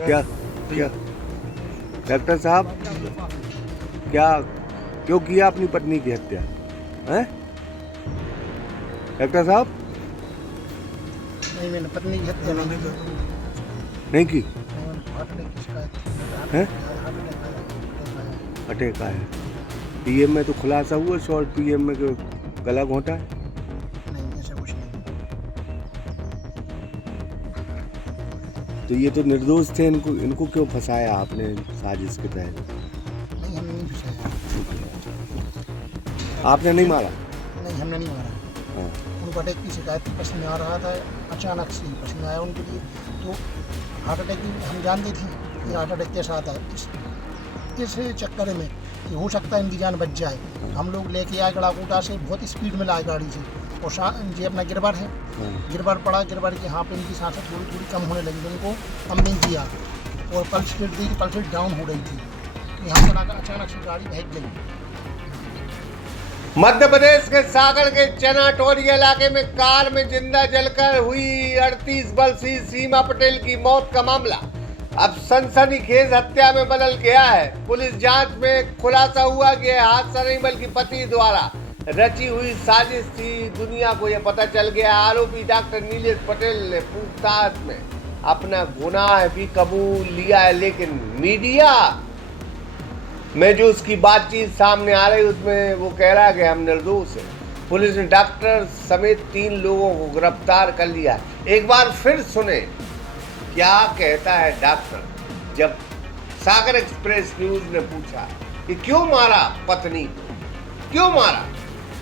क्या क्या डॉक्टर साहब, क्या क्यों किया अपनी पत्नी की हत्या? हैं डॉक्टर साहब? नहीं, मैंने पत्नी की हत्या नहीं की। नहीं की? मैंने हार्ट अटैक की शिकायत थी। हैं? हार्ट अटैक आया। अटैक आया। पीएम में तो खुलासा हुआ, शॉर्ट पीएम में गला घोंटा है। नहीं, ऐसा कुछ नहीं। तो ये तो निर्दोष थे, इनको क्यों फंसाया आपने साजिश के तहत? नहीं, हमने नहीं फंसाया। आपने नहीं मारा? नहीं, हमने नहीं मारा। हाँ। उनको अटैक की शिकायत थी, पसीना आ रहा था, अचानक से ही पसीना आया उनके लिए। तो हार्ट अटैक की हम जानते थे कि हार्ट अटैक कैसा आता है। इस चक्कर में कि हो सकता है इनकी जान बच जाए, हम लोग लेके आए गड़ाकोटा से, बहुत स्पीड में लाए गाड़ी से। और ये अपना गिरबार है, गिरबार पड़ा, गिरबार के यहाँ पे इनकी सांसें थोड़ी थोड़ी कम होने लगी, उनको पंपिंग किया और पल्स रेट दी, पल्स रेट डाउन हो रही थी। यहाँ पर आकर अचानक से गाड़ी बहक गई। मध्य प्रदेश के सागर के चनाटोरी इलाके में कार में जिंदा जलकर हुई 38 वर्षीय सीमा पटेल की मौत का मामला अब सनसनीखेज हत्या में बदल गया है। पुलिस जांच में खुलासा हुआ कि यह हादसा नहीं बल्कि पति द्वारा रची हुई साजिश थी। दुनिया को यह पता चल गया। आरोपी डॉक्टर नीलेश पटेल ने पूछताछ में अपना गुनाह भी कबूल लिया है, लेकिन मीडिया में जो उसकी बातचीत सामने आ रही उसमें वो कह रहा है कि हम निर्दोष हैं। पुलिस ने डॉक्टर समेत 3 लोगों को गिरफ्तार कर लिया। एक बार फिर सुने क्या कहता है डॉक्टर, जब सागर एक्सप्रेस न्यूज ने पूछा कि क्यों मारा पत्नी को, क्यों मारा,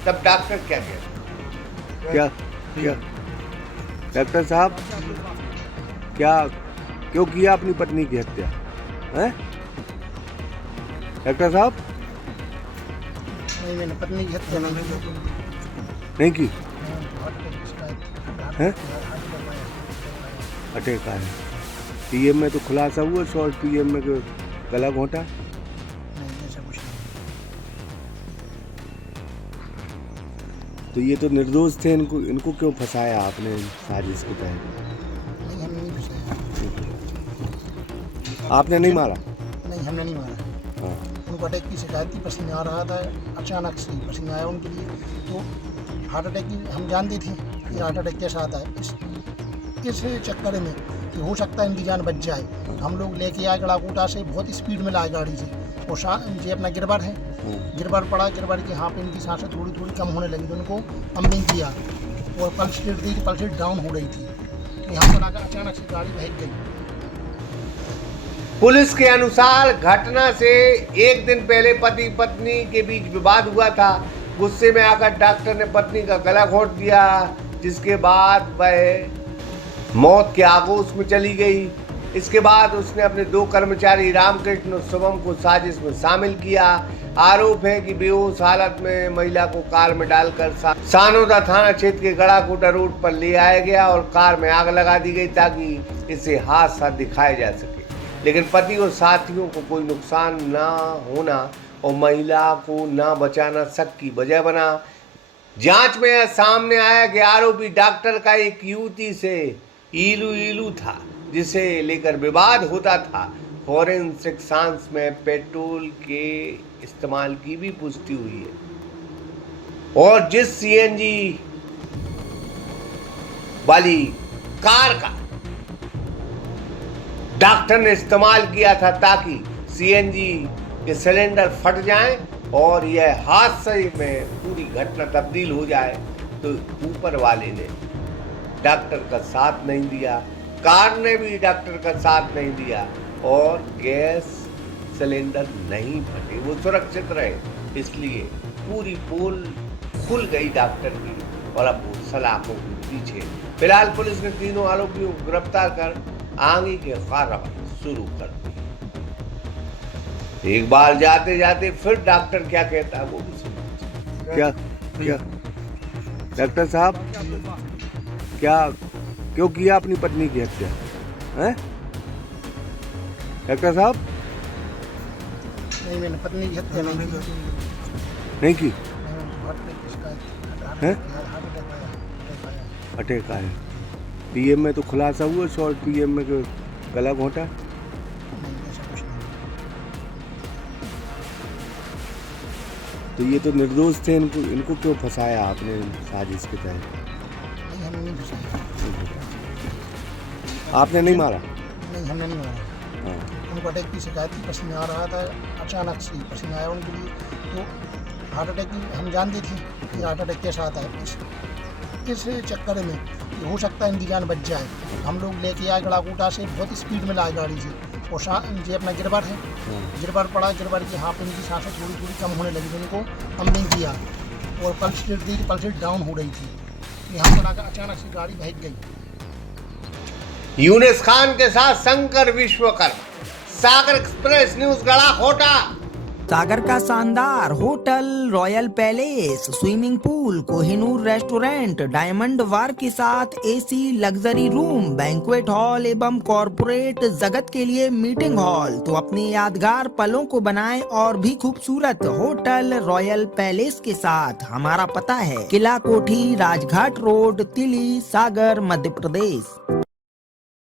तब डॉक्टर क्या कहता है? क्या डॉक्टर साहब, क्या क्यों किया अपनी पत्नी की हत्या? हैं डॉक्टर साहब? नहीं, मैंने पत्नी की हत्या नहीं की। नहीं की? हार्ट अटैक की शिकायत थी। हैं? हार्ट अटैक आया। अटैक आया। पीएम में तो खुलासा हुआ, शॉर्ट पीएम में गला घोंटा है। नहीं, ऐसा कुछ नहीं। तो ये तो निर्दोष थे, इनको क्यों फंसाया आपने साजिश के तहत? नहीं, हमने नहीं फंसाया। आपने नहीं मारा? नहीं, हमने नहीं मारा। हाँ। उनको अटैक की शिकायत थी, पसीना आ रहा था, अचानक से ही पसीना आया उनके लिए। तो हार्ट अटैक की हम जानते थे कि हार्ट अटैक कैसा आता है। इस चक्कर में कि हो सकता है इनकी जान बच जाए, हम लोग लेके आए गड़ाकोटा से, बहुत स्पीड में लाए गाड़ी से। और ये अपना गिरबार है, गिरबार पड़ा, गिरबार के यहाँ पे इनकी सांसें थोड़ी थोड़ी कम होने लगी, उनको पंपिंग किया और पल्स रेट दी, पल्स रेट डाउन हो रही थी। यहाँ पर आकर अचानक से गाड़ी बहक गई। पुलिस के अनुसार घटना से एक दिन पहले पति पत्नी के बीच विवाद हुआ था। गुस्से में आकर डॉक्टर ने पत्नी का गला घोंट दिया, जिसके बाद वह मौत के आगोश में चली गई। इसके बाद उसने अपने 2 कर्मचारी रामकृष्ण और शुभम को साजिश में शामिल किया। आरोप है कि बेहोश हालत में महिला को कार में डालकर सानोदा थाना क्षेत्र के गड़ाकोटा रोड पर ले आया गया और कार में आग लगा दी गई ताकि इसे हादसा दिखाया जा सके, लेकिन पति और साथियों को कोई नुकसान न होना और महिला को न बचाना शक की वजह बना। जांच में यह सामने आया कि आरोपी डॉक्टर का एक युवती से इलू था, जिसे लेकर विवाद होता था। फॉरेंसिक साइंस में पेट्रोल के इस्तेमाल की भी पुष्टि हुई है और जिस सीएनजी वाली कार का डॉक्टर ने इस्तेमाल किया था ताकि सीएनजी के सिलेंडर फट जाएं और यह हादसे में पूरी घटना तब्दील हो जाए, तो ऊपर वाले ने डॉक्टर का साथ नहीं दिया, कार ने भी डॉक्टर का साथ नहीं दिया और गैस सिलेंडर नहीं फटे, वो सुरक्षित रहे। इसलिए पूरी पोल खुल गई डॉक्टर की और अब वो सलाखों के पीछे। फिलहाल पुलिस ने तीनों आरोपियों को गिरफ्तार कर आगे की कार्रवाई शुरू कर दी। एक बार जाते जाते फिर डॉक्टर क्या कहता है वो भी सुनिए। क्या डॉक्टर साहब, क्या क्यों किया अपनी पत्नी की हत्या? हैं डॉक्टर साहब? नहीं, मैंने पत्नी की हत्या नहीं की। नहीं की? हार्ट अटैक की शिकायत थी। हैं? हार्ट अटैक आया। अटैक आया। पीएम में तो खुलासा हुआ, शॉर्ट पीएम में गला घोंटा है। तो ये तो निर्दोष थे, इनको क्यों फंसाया आपने साजिश के तहत? नहीं, हमने नहीं फंसाया। आपने नहीं मारा? नहीं, हमने नहीं मारा। हाँ। उनको अटैक की शिकायत थी, पसीना आ रहा था, अचानक से पसीना आया उनके लिए, तो हार्ट अटैक की हम जानते थे कि हार्ट अटैक कैसा आता है। इस चक्कर में कि हो सकता है इनकी जान बच जाए, हम लोग लेके आए गड़ाकूटा से, बहुत स्पीड में लाए गाड़ी से, और ये अपना गिरबार है, गिरबार पड़ा, गिरबार की हाँ पे इनकी सांसें थोड़ी थोड़ी कम होने लगी, तो इनको पंपिंग किया और पल्स रेट दी, पल्स रेट डाउन हो रही थी। यहाँ पर आकर अचानक से गाड़ी बह गई। यूनिस खान के साथ शंकर विश्वकर्मा, सागर एक्सप्रेस न्यूज गड़ाकोटा। सागर का शानदार hotel, royal palace, swimming pool, Kohinoor restaurant, diamond bar के साथ AC luxury room, banquet hall एवं कॉरपोरेट जगत के लिए मीटिंग हॉल। तो अपने यादगार पलों को बनाएं और भी खूबसूरत होटल रॉयल पैलेस के साथ। हमारा पता है किला कोठी, राजघाट रोड, तिली, सागर, मध्य प्रदेश।